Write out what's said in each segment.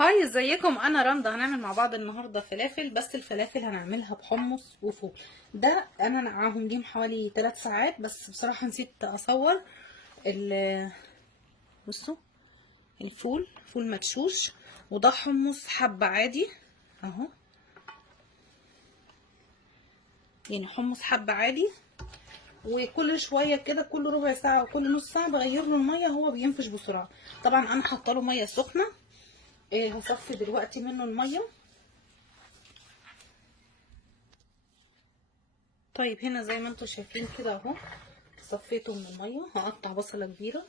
هاي، ازيكم؟ انا رندا. هنعمل مع بعض النهارده فلافل، بس الفلافل هنعملها بحمص وفول. ده انا نقعهم ليهم حوالي 3 ساعات، بس بصراحه نسيت اصور بصوا الفول فول مدشوش، وده حمص حبه عادي اهو، يعني حمص حبه عادي. وكل شويه كده، كل ربع ساعه وكل نص ساعه بغير له الميه، هو بينفش بسرعه. طبعا انا حاطه له ميه سخنه. هصفي دلوقتي منه الميه. طيب هنا زي ما انتم شايفين كده اهو، صفيته من الميه. هقطع بصله كبيره،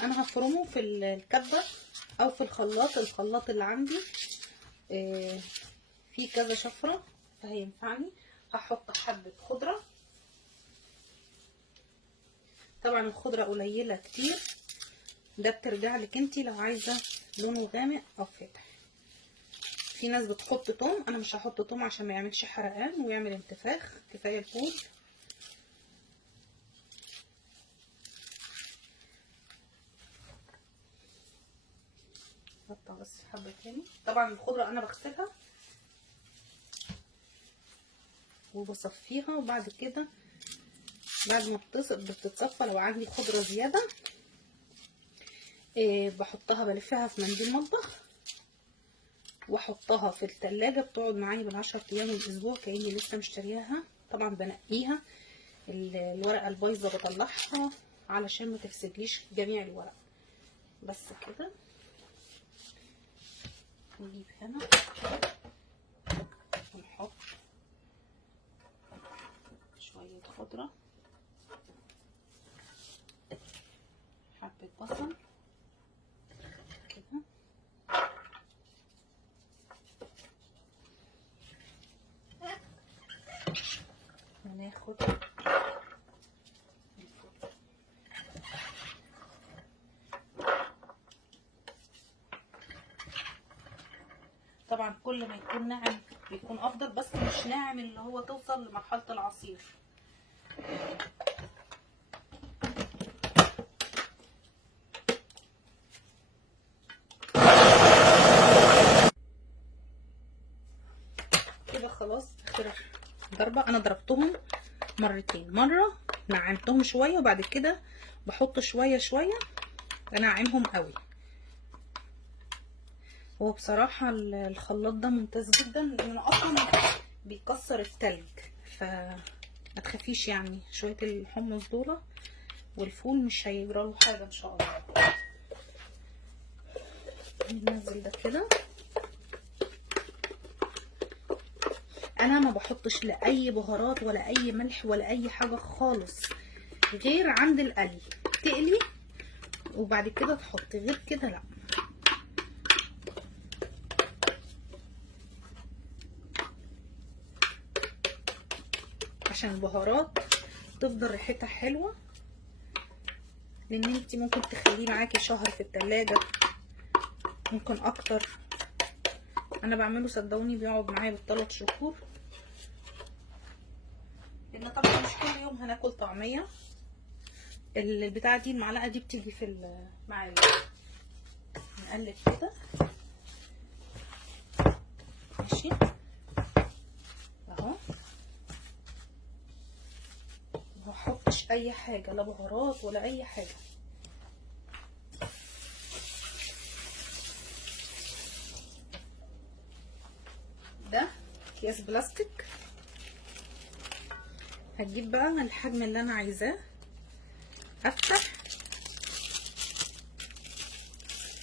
انا هفرمه في الكبه او في الخلاط اللي عندي. في كذا شفره فهينفعني. هحط حبه خضره، طبعا الخضره قليله كتير، ده بترجع لك انتي لو عايزه لونه غامق او فاتح. في ناس بتحط توم، انا مش هحط توم عشان ما يعملش حرقان ويعمل انتفاخ، كفايه الفول. اقطع بس حبه تاني. طبعا الخضره انا بغسلها وبصفيها، وبعد كده بعد ما بتتصفى لو عندي خضره زياده بحطها، بلفها في منديل مطبخ واحطها في التلاجة. بتقعد معايا بالعشر ايام الاسبوع كأني لسه مشترياها. طبعا بنقيها، الورقه البايظه بطلعها علشان ما تفسدليش جميع الورق. بس كده نجيب هنا ونحط شويه خضره، حبه بصل كده، وناخد طبعا كل ما يكون ناعم بيكون افضل، بس مش ناعم اللي هو توصل لمرحله العصير. كده خلاص اخر ضربه. انا ضربتهم مرتين، مره نعمتهم شويه وبعد كده بحط شويه شويه انعمهم قوي. هو بصراحه الخلاط ده ممتاز جدا، لانه اصلا بيكسر التلج، فما تخافيش يعني. شويه الحمص دول والفول مش هيجرى له حاجه ان شاء الله. ننزل ده كده. انا ما بحطش لا اي بهارات ولا اي ملح ولا اي حاجه خالص، غير عند القلي تقلي وبعد كده تحطي، غير كده لا. عشان البهارات تفضل ريحتها حلوه، لان انتي ممكن تخليه معاكي شهر في التلاجة، ممكن اكتر. انا بعمله صدقوني بيقعد معايا بالثلاث شهور، لان طبعا مش كل يوم هناكل طعميه. البتاعه دي المعلقه دي بتيجي في مع نقلب كده ماشي اهو. ما احطش اي حاجه، لا بهارات ولا اي حاجه. ده اكياس بلاستيك. هجيب بقى الحجم اللي انا عايزاه، افتح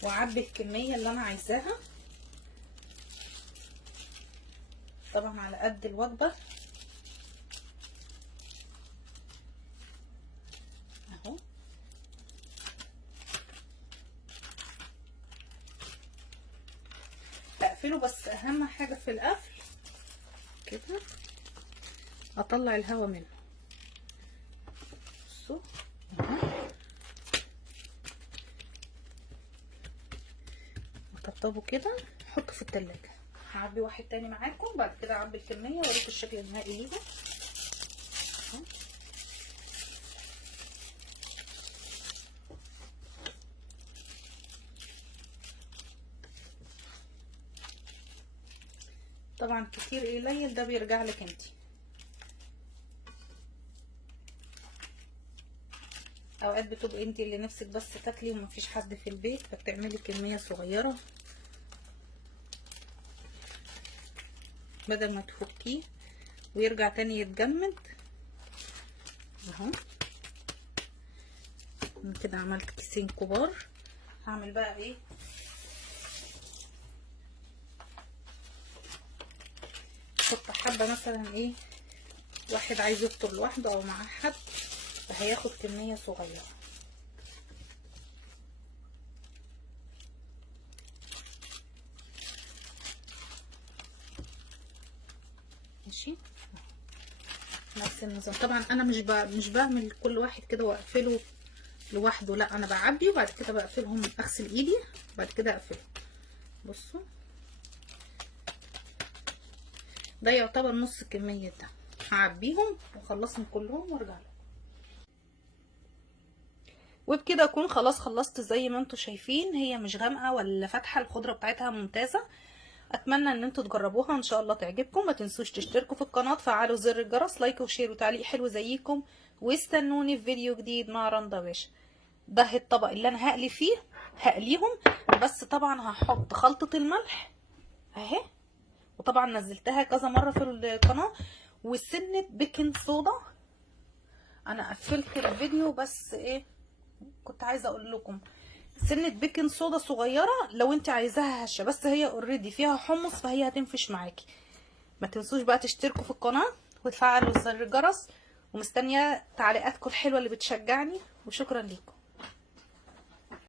واعبي الكميه اللي انا عايزاها، طبعا على قد الوجبه اهو. اقفله، بس اهم حاجه في القفل كده اطلع الهواء منه. بصوا اهو، اطبطبه كده، احطه في التلاجة. هعبي واحد تاني معاكم بعد كده، اعبي الكميه واوريكم الشكل النهائي ليها. طبعا كتير قليل ده بيرجع لك انتي. اوقات بتبقي انتي اللي نفسك بس تاكلي ومفيش حد في البيت، فبتعملي كمية صغيرة بدل ما تفكيه ويرجع تاني يتجمد. اهو كده عملت كيسين كبار. هعمل بقى ايه، احط حبة مثلا ايه، واحد عايز يفطر لوحده او مع حد فهياخد كمية صغيرة. ماشي نفس النظام. طبعا انا مش بعمل كل واحد كده واقفله لوحده، لا انا بعبي وبعد كده بقفلهم، اغسل ايدي وبعد كده اقفله. بصوا ده يعتبر نص كمية ده، هعبيهم واخلصهم كلهم وارجع لكم. وبكده اكون خلاص خلصت. زي ما انتم شايفين هي مش غامقه ولا فاتحه، الخضره بتاعتها ممتازه. اتمنى ان انتم تجربوها ان شاء الله تعجبكم. ما تنسوش تشتركوا في القناه، تفعلوا زر الجرس، لايك وشير وتعليق حلو زيكم، واستنوني في فيديو جديد مع رندا باشا. ده الطبق اللي انا هقلي فيه، هقليهم بس. طبعا هحط خلطه الملح اهي، وطبعا نزلتها كذا مره في القناه، وسنه بيكنج صودا. انا قفلت الفيديو بس ايه، كنت عايزه اقول لكم سنه بيكنج صودا صغيره لو انت عايزاها هشه، بس هي اوريدي فيها حمص فهي هتنفش معاكي. ما تنسوش بقى تشتركوا في القناه وتفعلوا زر الجرس، ومستنيه تعليقاتكم الحلوه اللي بتشجعني، وشكرا ليكم.